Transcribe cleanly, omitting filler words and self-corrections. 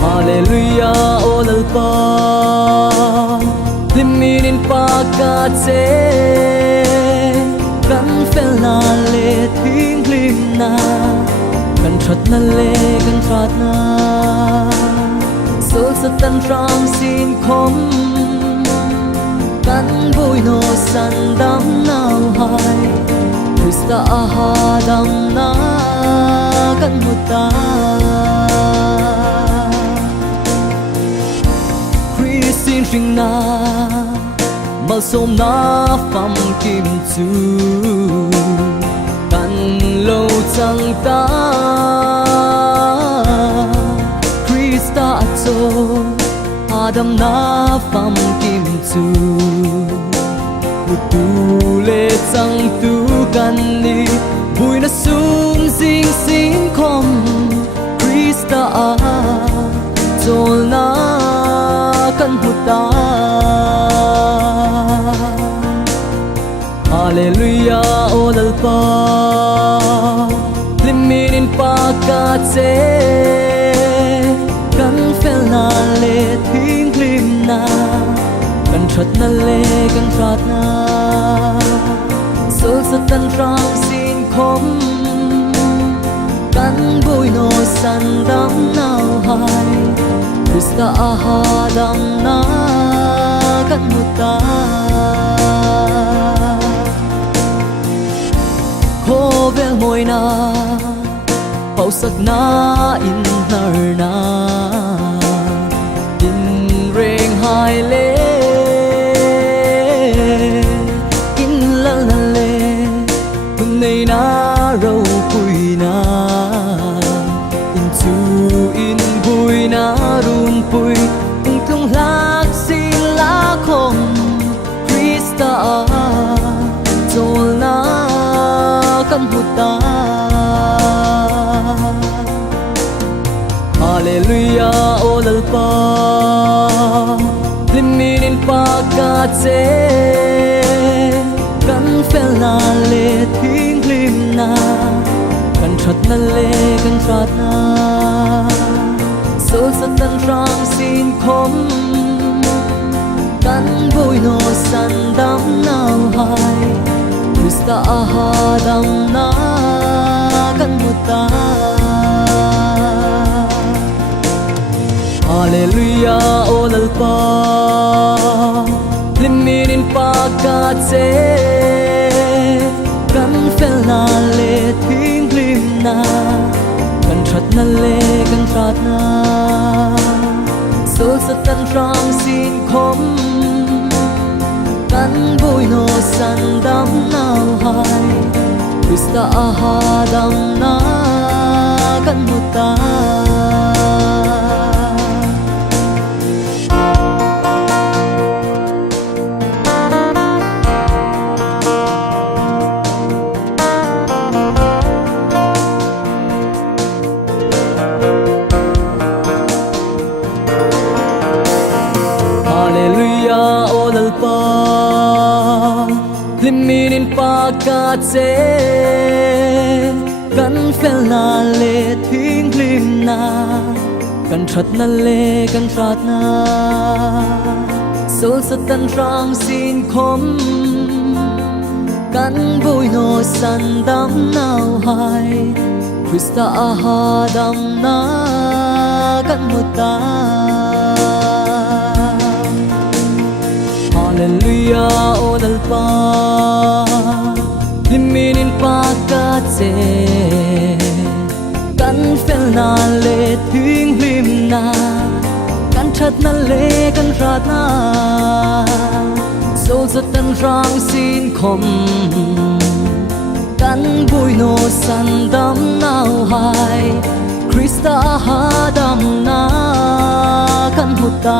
Hallelujah, olalpa Liminin pagkatse Kan fel na le ting lim na Kan trat na le kan trat na Sol sa tan rang sin khom Kan vui no san dam nao hai Krista aha dam na kan muta Xin phình na mal som na pham kim chu kan lo chang ta Krista cho Adam na pham kim chu tu le chang tu kan ni vui na sum sing sin khom Krista chol na kan huta Hallelujah olalpa Liminin pagkatse Kan fel na le ting lim na Kan trat na le kan trat na Sol sa tan rang sin khom Kan vui no san dam nao hai Krista aha dam na kan muta Ko vel moi na Pau sak na in nar na In reng hai le In lal na le Kun nei na rau pui na In chu in bui na rum pui Ung tung lak sin la khom Krista chol na kan huta Hallelujah olalpa Liminin pagkatse Kan fel na le ting lim na Kan trat na le kan trat na Sol sa tan rang sin khom Kan vui no san dam nao hai Krista aha dam na kan muta Hallelujah olalpa Liminin pagkatse Kan fel na le ting lim na Kan trat na le kan trat na Sol sa tan rang sin khom Kan vui no san dam nao hai Krista aha dam na kan muta Hallelujah olalpa Liminin pagkatse Kan fel na le ting lim na Kan trat na le kan trat na Sol sa tan rang sin khom Kan vui no san dam nao hai Krista aha dam na kan muta Hallelujah olalpa Liminin pagkatse Kan fel na le ting lim na Kan trat na le kan trat na Sol sa tan rang sin khom Kan vui no san dam nao hai Krista aha dam na kan huta